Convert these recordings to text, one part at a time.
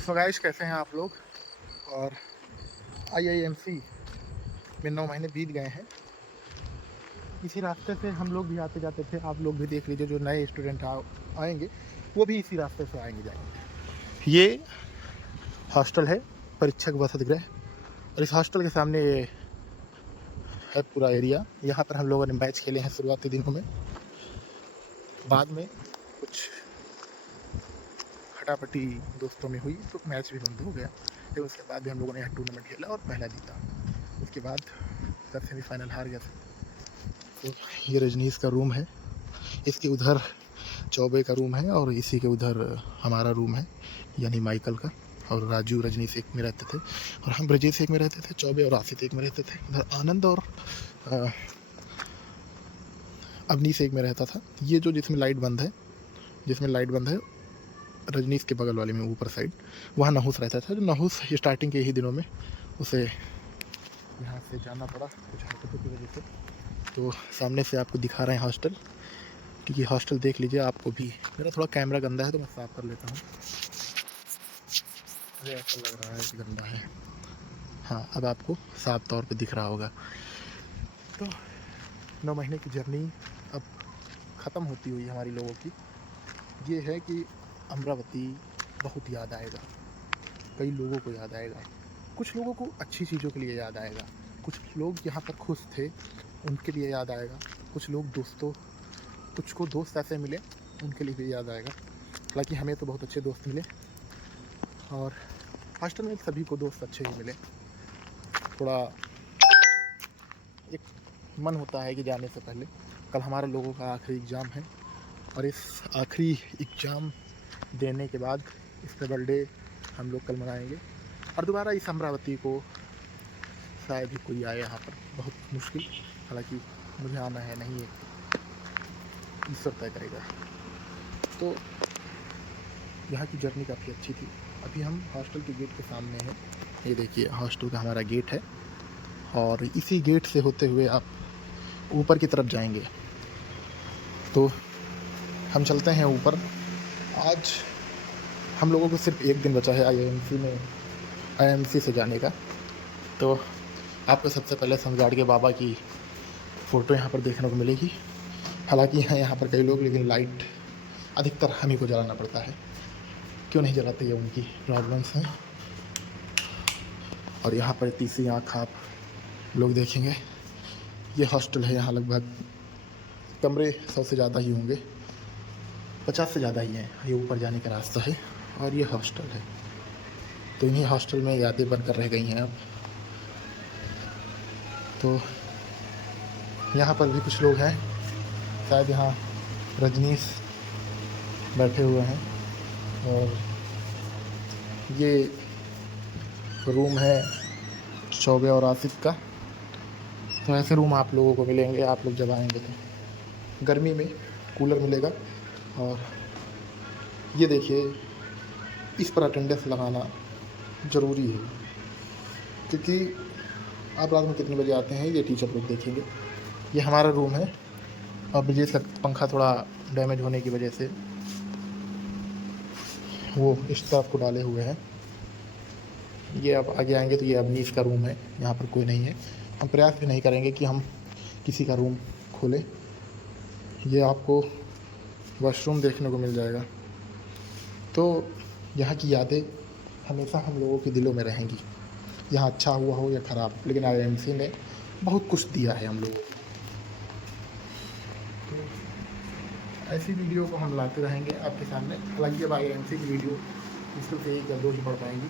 So guys, कैसे हैं आप लोग। और आईआईएमसी में 9 महीने बीत गए हैं। इसी रास्ते से हम लोग भी आते जाते थे। आप लोग भी देख लीजिए, जो नए स्टूडेंट आएंगे वो भी इसी रास्ते से आएंगे जाएंगे। ये हॉस्टल है, परीक्षक वसति गृह। और इस हॉस्टल के सामने ये है पूरा एरिया। यहाँ पर हम लोगों ने मैच खेले हैं शुरुआती दिनों में। बाद में कुछ खटापटी दोस्तों में हुई तो मैच भी बंद हो गया। फिर उसके बाद भी हम लोगों ने यहाँ टूर्नामेंट खेला और पहला जीता। उसके बाद तब सेमीफाइनल हार गया था। तो ये रजनीश का रूम है, इसके उधर चौबे का रूम है और इसी के उधर हमारा रूम है, यानी माइकल का। और राजू रजनीश एक में रहते थे और हम ब्रजेश एक में रहते थे, चौबे और आसित एक में रहते थे। उधर आनंद और अवनीश एक में रहता था। ये जो जिसमें लाइट बंद है रजनीश के बगल वाले में ऊपर साइड, वहाँ नहुस रहता था। जो नहुस स्टार्टिंग के ही दिनों में उसे यहाँ से जाना पड़ा कुछ हरकतों की वजह से। तो सामने से आपको दिखा रहे हैं हॉस्टल, क्योंकि हॉस्टल देख लीजिए आपको भी। मेरा थोड़ा कैमरा गंदा है तो मैं साफ़ कर लेता हूँ। मुझे ऐसा लग रहा है कि गंदा है। हाँ, अब आपको साफ तौर पे दिख रहा होगा। तो 9 महीने की जर्नी अब ख़त्म होती हुई हमारी लोगों की। ये है कि अमरावती बहुत याद आएगा, कई लोगों को याद आएगा। कुछ लोगों को अच्छी चीज़ों के लिए याद आएगा, कुछ लोग यहाँ पर खुश थे उनके लिए याद आएगा, कुछ को दोस्त ऐसे मिले उनके लिए भी याद आएगा। हालांकि हमें तो बहुत अच्छे दोस्त मिले और हॉस्टल में सभी को दोस्त अच्छे ही मिले। थोड़ा एक मन होता है कि जाने से पहले, कल हमारे लोगों का आखिरी एग्ज़ाम है और इस आखिरी एग्ज़ाम देने के बाद इस फेयरवेल डे हम लोग कल मनाएंगे। और दोबारा इस अमरावती को शायद ही कोई आए यहाँ पर, बहुत मुश्किल। हालांकि मुझे आना है, नहीं है ईश्वर तय करेगा। तो यहाँ की जर्नी काफ़ी अच्छी थी। अभी हम हॉस्टल के गेट के सामने हैं। ये देखिए हॉस्टल का हमारा गेट है और इसी गेट से होते हुए आप ऊपर की तरफ जाएंगे। तो हम चलते हैं ऊपर। आज हम लोगों को सिर्फ एक दिन बचा है आईआईएमसी से जाने का। तो आपको सबसे पहले समझाड़ के बाबा की फ़ोटो यहाँ पर देखने को मिलेगी। हालांकि हैं यहाँ पर कई लोग, लेकिन लाइट अधिकतर हम ही को जलाना पड़ता है। क्यों नहीं जलाते, ये उनकी प्रॉब्लम्स हैं। और यहाँ पर तीसरी आँख आप लोग देखेंगे। ये हॉस्टल है, यहाँ लगभग कमरे 100 से ज़्यादा ही होंगे, 50 से ज़्यादा ही हैं। ये ऊपर जाने का रास्ता है और ये हॉस्टल है। तो इन्हीं हॉस्टल में यादें बनकर रह गई हैं अब। तो यहाँ पर भी कुछ लोग हैं, शायद यहाँ रजनीश बैठे हुए हैं। और ये रूम है चौबे और आसिफ का। तो ऐसे रूम आप लोगों को मिलेंगे आप लोग जब आएंगे तो। गर्मी में कूलर मिलेगा। और ये देखिए, इस पर अटेंडेंस लगाना ज़रूरी है, क्योंकि आप रात में कितने बजे आते हैं ये टीचर लोग देखेंगे। ये हमारा रूम है और ब्रिजेश का पंखा थोड़ा डैमेज होने की वजह से वो इस तरफ को डाले हुए हैं। ये अब आगे आएंगे तो ये अवनीश का रूम है, यहाँ पर कोई नहीं है। हम प्रयास भी नहीं करेंगे कि हम किसी का रूम खोलें। ये आपको वॉशरूम देखने को मिल जाएगा। तो यहाँ की यादें हमेशा हम लोगों के दिलों में रहेंगी, यहाँ अच्छा हुआ हो या ख़राब, लेकिन आईआईएमसी ने बहुत कुछ दिया है हम लोगों को। तो ऐसी वीडियो को हम लाते रहेंगे आपके सामने। हालांकि अब आईआईएमसी की वीडियो मुश्किल से 1 या 2 ही पड़ पाएंगी,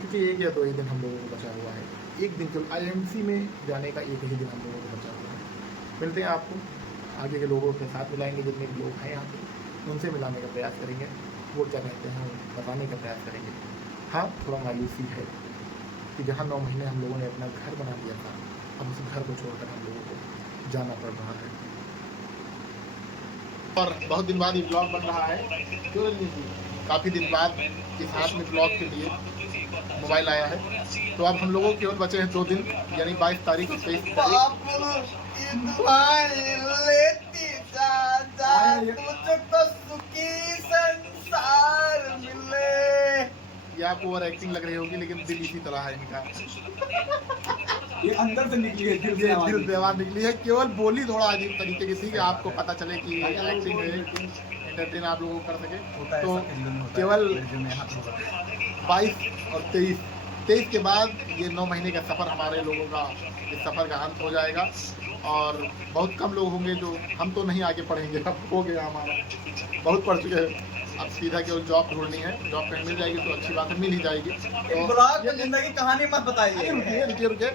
क्योंकि 1 या 2 ही दिन हम लोगों को बचा हुआ है। एक दिन केवल आईआईएमसी में जाने का एक ही दिन हम लोगों को बचा हुआ है। मिलते हैं आपको आगे के लोगों के साथ मिलाएंगे, जितने भी लोग हैं यहाँ पे उनसे मिलाने का प्रयास करेंगे। वो क्या कहते हैं बताने का प्रयास करेंगे। हाँ, थोड़ा मायूसी है कि जहाँ 9 महीने हम लोगों ने अपना घर बना लिया था, अब उस घर को छोड़कर हम लोगों को जाना पड़ रहा है। और बहुत दिन बाद ये ब्लॉग बन रहा है। क्यों रजनीश जी, काफ़ी दिन बाद इस हाथ में ब्लॉग के लिए मोबाइल आया है। तो अब हम लोगों केवल बचे हैं 2 दिन, यानी 22 तारीख, 23 तारीख। कि आपको ओवर एक्टिंग लग रही होगी, लेकिन दिल इसी तरह है इनका। ये अंदर से निकली है, दिल से आवाज निकली है। केवल बोली थोड़ा अजीब तरीके की थी कि आपको पता चले कि एक्टिंग है, एंटरटेन आप लोगों को कर सके। तो केवल 22 और 23 के बाद ये 9 महीने का सफ़र हमारे लोगों का, इस सफ़र का अंत हो जाएगा। और बहुत कम लोग होंगे जो, हम तो नहीं आगे पढ़ेंगे, अब हो गया हमारा, बहुत पढ़ चुके हैं। अब सीधा केवल जॉब ढूंढनी है, जॉब कहीं मिल जाएगी तो अच्छी बात है, मिल ही जाएगी। तो ये जिंदगी कहानी मत बताइए। रुकिए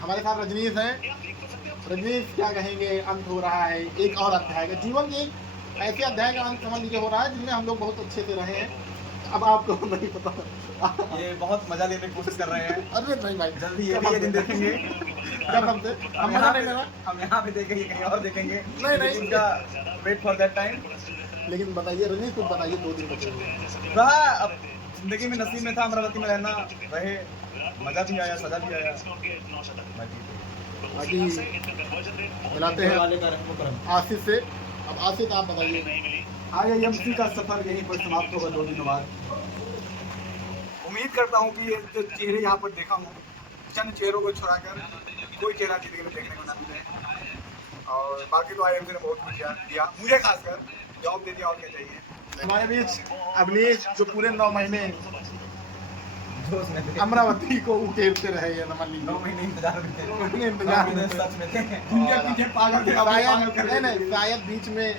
हमारे साथ रजनीश हैं। रजनीश क्या कहेंगे, अंत हो रहा है, एक और अध्याय का, जीवन के ऐसे अध्याय का अंत समझ लीजिए हो रहा है जिनमें हम लोग बहुत अच्छे से रहे हैं। अब आपको नहीं पता, ये बहुत मजा लेने की कोशिश कर रहे हैं। अरे नहीं भाई, जल्दी ये भी ये दिन देखेंगे। जब हमसे हम मना नहीं लेना, हम यहाँ पे देखेंगे, कहीं और देखेंगे। नहीं इनका वेट फॉर दैट टाइम। लेकिन बताइए रजनीश, कुछ बताइए, 2 दिन बचे हुए रहा, अब जिंदगी में नसीब में था अमरावती में रहना, रहे, मजा भी आया, सजा भी आया। बाकी मिलाते हैं आशीष से। अब आशीष आप बताइए। IIMC का सफर यहीं पर समाप्त होगा 2 दिनों बाद। उम्मीद करता हूँ कि ये जो चेहरे यहाँ पर देखा हूँ, चंद चेहरों को छुड़ाकर कोई चेहरा जिंदगी में देखने को ना मिले। और बाकी तो IIMC ने बहुत कुछ दिया, मुझे खासकर जॉब दे दिया, और क्या चाहिए। हमारे बीच अवनीश जो पूरे 9 महीने जोश में थे, अमरावती को उकेरते रहे, ये नंबर लीजिए। 9 महीने इंतजार में थे, 9 महीने 9 इंतजार महीने में सच में थे। उनके पीछे पागल थे, शायद नहीं, शायद बीच में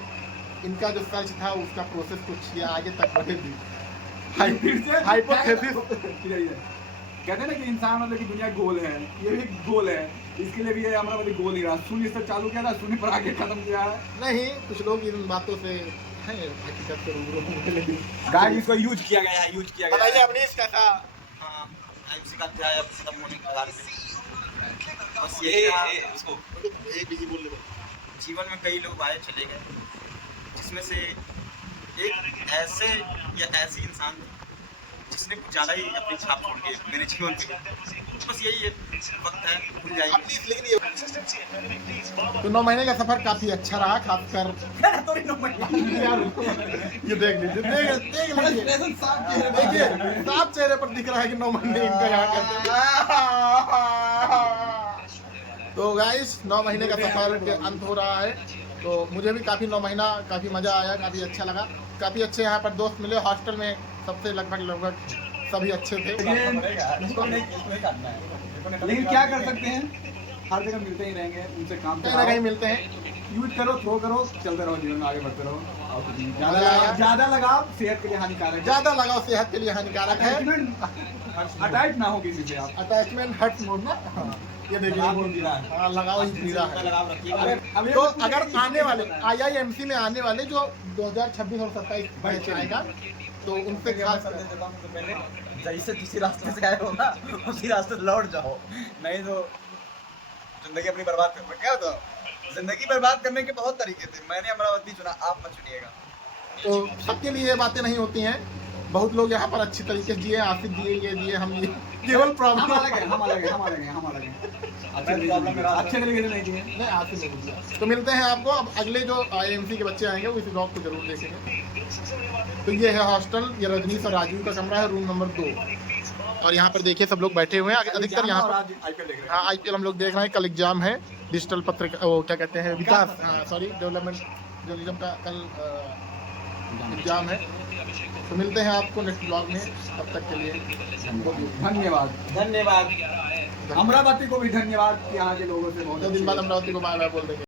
इनका जो सर्च था उसका प्रोसेस कुछ या आगे तक बढ़े भी। हाइपोथेसिस कहते हैं ना कि इंसान मतलब की दुनिया गोल है, ये भी गोल है, इसके लिए भी ये अमरावती गोल नहीं रहा। शून्य से चालू किया था, शून्य पर आगे खत्म किया है। नहीं, कुछ लोग इन बातों से हैं हकीकत से रूबरू होने लगे। गाइस इसको यूज किया गया है, यूज किया गया बताइए है। अवनीश कैसा? हाँ, IMC का अध्याय अब खत्म होने के कगार पे। बस यही इसको जीवन में कई लोग आए चले गए, जिसमें से एक ऐसे या ऐसी इंसान थे जिसने कुछ ज़्यादा ही अपनी छाप छोड़ के मेरे जीवन पे। बस यही है, वक्त है, भूल जाएंगे। लेकिन ये तो 9 महीने का सफर काफी अच्छा रहा, खासकर ये देख लीजिए, देख लीजिए, देखिए साफ चेहरे पर दिख रहा है कि 9 महीने इनका यहाँ करते। तो गाइस 9 महीने का सफर के अंत हो रहा है। तो मुझे भी काफ़ी 9 महीना काफ़ी मज़ा आया, काफ़ी अच्छा लगा, काफ़ी अच्छे यहाँ पर दोस्त मिले। हॉस्टल में सबसे लगभग सभी अच्छे थे। लेकिन क्या कर सकते हैं, हर जगह मिलते ही रहेंगे, उनसे काम कहीं ना कहीं मिलते हैं। यूज करो, थ्रो करो, चलते रहो, जीवन में आगे बढ़ते रहो। ज्यादा लगाव सेहत के लिए हानिकारक है। ज़्यादा लगाव सेहत के लिए हानिकारक है। अटैच ना हो किसी से आप। अटैचमेंट हर्ट मोड ना, ये देखिए, हाँ लगाव ही पीड़ा है। तो अगर आने वाले IIMC में आने वाले जो 2026 और 27 बैच आएगा, तो उनसे खास संदेश देता हूँ सबसे पहले, जैसे जिस रास्ते से आए हो ना, उसी रास्ते से लौट जाओ, नहीं तो जिंदगी अपनी बर्बाद कर। मैं क्या बताऊँ, जिंदगी बर्बाद करने के बहुत तरीके थे, मैंने अमरावती चुना, आप मत चुनिएगा। तो सबके लिए ये बातें नहीं होती हैं। बहुत लोग यहाँ पर अच्छी तरीके से जिए, आसिफ दिए, ये दिए, हम दिए, केवल प्रॉब्लम हम अलग है। अच्छे तरीके से नहीं दिए। नहीं, आसिफ नहीं दिया। तो मिलते हैं आपको अब अगले जो IIMC के बच्चे आएंगे वो इस ब्लॉग को जरूर देखेंगे। तो ये है हॉस्टल, ये रजनीश और राजीव का कमरा है, रूम नंबर 2। और यहाँ पर देखिए सब लोग बैठे हुए हैं, अधिकतर यहाँ पर हाँ IPL हम लोग देख रहे हैं। कल एग्जाम है, डिजिटल पत्रिका, वो क्या कहते हैं, विकास, सॉरी डेवलपमेंट जर्नलिज्म का कल एग्जाम है। तो मिलते हैं आपको नेक्स्ट ब्लॉग में, तब तक के लिए धन्यवाद। अमरावती को भी धन्यवाद कि यहाँ के लोगों से बहुत 2 दिन बाद अमरावती को बाय बाय बोल देंगे।